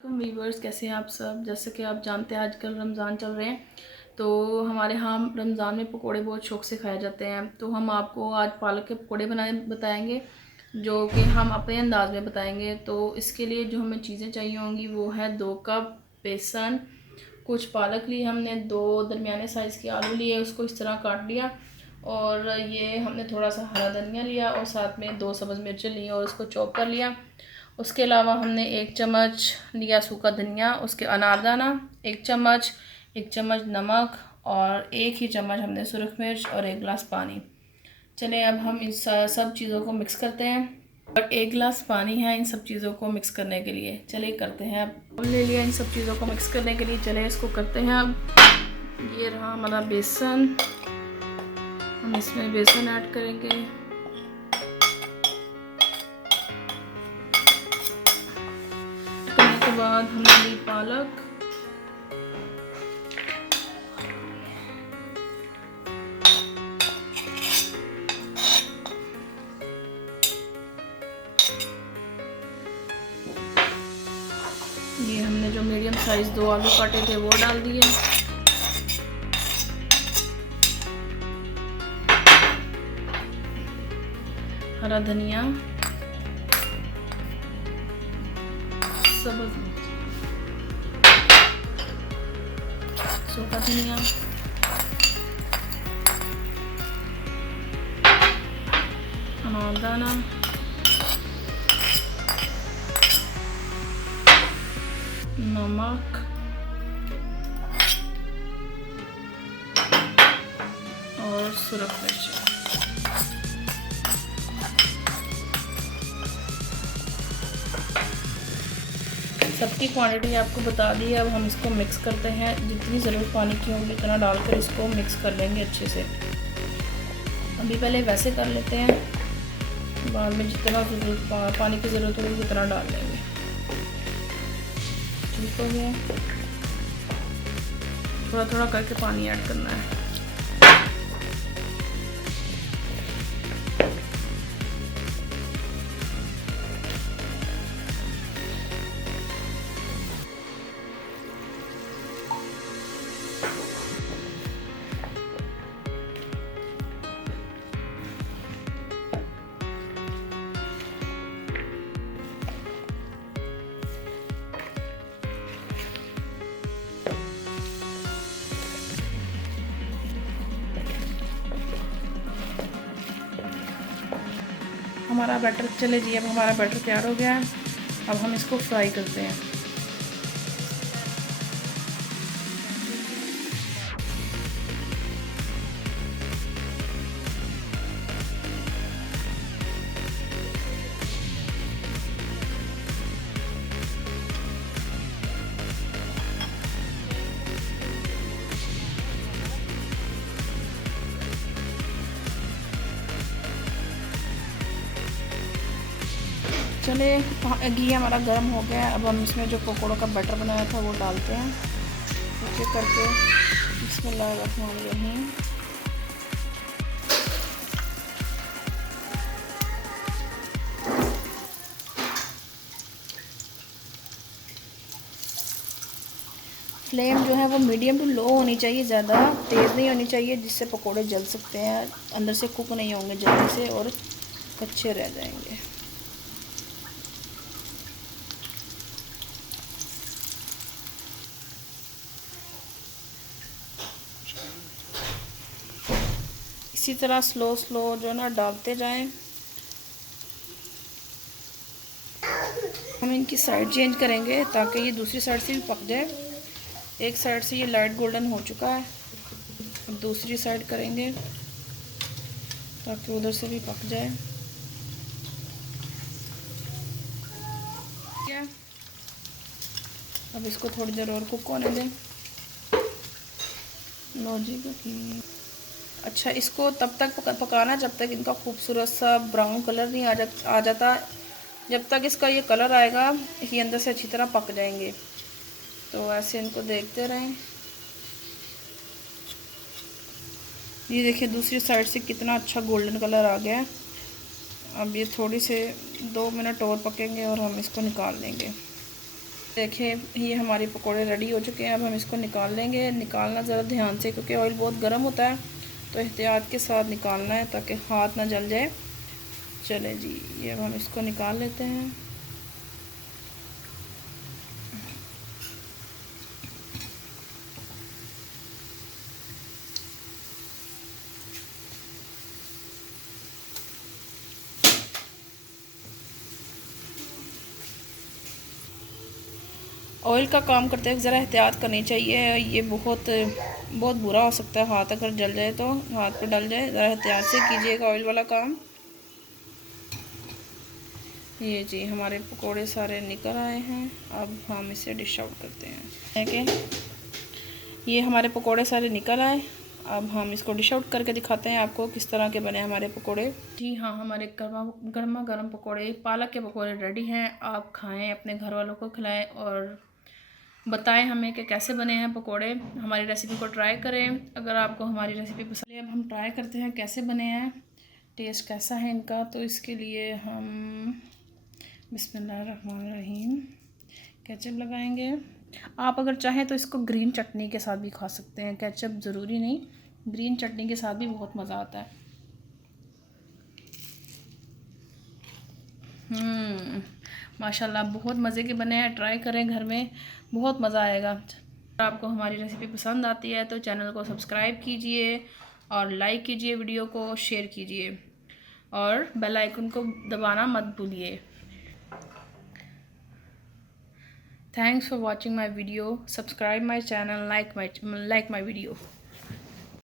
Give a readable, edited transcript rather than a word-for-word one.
Viewers, कैसे हैं आप सब। जैसे कि आप जानते हैं आजकल रमज़ान चल रहे हैं, तो हमारे यहाँ रमज़ान में पकोड़े बहुत शौक़ से खाए जाते हैं। तो हम आपको आज पालक के पकोड़े बनाए बताएंगे, जो कि हम अपने अंदाज में बताएंगे। तो इसके लिए जो हमें चीज़ें चाहिए होंगी वो है 2 कप बेसन, कुछ पालक ली हमने, 2 दरमियाने साइज़ के आलू लिए, उसको इस तरह काट लिया, और ये हमने थोड़ा सा हरा धनिया लिया और साथ में 2 सब्ज़ मिर्चें ली और उसको चॉप कर लिया। उसके अलावा हमने 1 चम्मच लिया सूखा धनिया, उसके अनारदाना 1 चम्मच, 1 चम्मच नमक और 1 ही चम्मच हमने सुरख मिर्च और 1 गिलास पानी। चलें अब हम इन सब चीज़ों को मिक्स करते हैं, और 1 गिलास पानी है इन सब चीज़ों को मिक्स करने के लिए। चलिए करते हैं। अब ले लिया इन सब चीज़ों को मिक्स करने के लिए, चले इसको करते हैं। अब ये रहा हमारा बेसन, हम इसमें बेसन ऐड करेंगे। के बाद हमने ली पालक, ये हमने जो मीडियम साइज 2 आलू काटे थे वो डाल दिए। हरा धनिया, सब्ज़ मिर्च, सूखा धनिया, अनारदाना, नमक और सुरख मिर्च। सबकी क्वांटिटी आपको बता दी है। अब हम इसको मिक्स करते हैं, जितनी ज़रूरत पानी की होगी उतना डालकर इसको मिक्स कर लेंगे अच्छे से। अभी पहले वैसे कर लेते हैं, बाद में जितना पानी की ज़रूरत होगी उतना डाल लेंगे। ठीक हो गया, थोड़ा थोड़ा करके पानी ऐड करना है। हमारा बैटर, चले जी अब हमारा बैटर तैयार हो गया है। अब हम इसको फ्राई करते हैं। चले, घी हमारा गर्म हो गया है। अब हम इसमें जो पकौड़ों का बैटर बनाया था वो डालते हैं, एक एक करके। बिस्मिल्लाहिर्रहमानिर्रहीम। फ्लेम जो है वो मीडियम टू लो होनी चाहिए, ज़्यादा तेज़ नहीं होनी चाहिए, जिससे पकोड़े जल सकते हैं, अंदर से कुक नहीं होंगे जल्दी से और कच्चे रह जाएंगे। इसी तरह स्लो स्लो जो ना डालते जाएं। हम इनकी साइड चेंज करेंगे ताकि ये दूसरी साइड से भी पक जाए। एक साइड से ये लाइट गोल्डन हो चुका है, अब दूसरी साइड करेंगे ताकि उधर से भी पक जाए। क्या, अब इसको थोड़ी देर और कुक होने दें। लॉजिक अच्छा, इसको तब तक पकाना जब तक इनका खूबसूरत सा ब्राउन कलर नहीं आ जाता। जब तक इसका ये कलर आएगा ये अंदर से अच्छी तरह पक जाएंगे। तो ऐसे इनको देखते रहें। ये देखिए दूसरी साइड से कितना अच्छा गोल्डन कलर आ गया है। अब ये थोड़ी से 2 मिनट और पकेंगे और हम इसको निकाल लेंगे। देखिए ये हमारे पकोड़े रेडी हो चुके हैं। अब हम इसको निकाल लेंगे। निकालना ज़रा ध्यान से क्योंकि ऑयल बहुत गर्म होता है, तो एहतियात के साथ निकालना है ताकि हाथ ना जल जाए। चले जी, ये अब हम इसको निकाल लेते हैं। ऑयल का काम करते वक्त ज़रा एहतियात करनी चाहिए। ये बहुत बहुत बुरा हो सकता है, हाथ अगर जल जाए तो हाथ पर डल जाए। ज़रा एहतियात से कीजिएगा ऑयल वाला काम। ये जी हमारे पकोड़े सारे निकल आए हैं। अब हम इसे डिश आउट करते हैं। देखिए ये हमारे पकोड़े सारे निकल आए। अब हम इसको डिश आउट करके दिखाते हैं आपको किस तरह के बने हमारे पकोड़े। जी हाँ, हमारे गर्मा गर्म पकोड़े, पालक के पकोड़े रेडी हैं। आप खाएं, अपने घर वालों को खिलाएं और बताएं हमें कि कैसे बने हैं पकोड़े। हमारी रेसिपी को ट्राई करें अगर आपको हमारी रेसिपी पसंद है। अब हम ट्राई करते हैं कैसे बने हैं, टेस्ट कैसा है इनका। तो इसके लिए हम बिस्मिल्लाहिर्रहमानिर्रहीम केचप लगाएंगे। आप अगर चाहें तो इसको ग्रीन चटनी के साथ भी खा सकते हैं, केचप ज़रूरी नहीं, ग्रीन चटनी के साथ भी बहुत मज़ा आता है। माशाल्लाह बहुत मज़े के बने हैं। ट्राई करें घर में, बहुत मज़ा आएगा। अगर आपको हमारी रेसिपी पसंद आती है तो चैनल को सब्सक्राइब कीजिए और लाइक कीजिए, वीडियो को शेयर कीजिए और बेल आइकन को दबाना मत भूलिए। Thanks for watching my video. Subscribe my channel, like my video.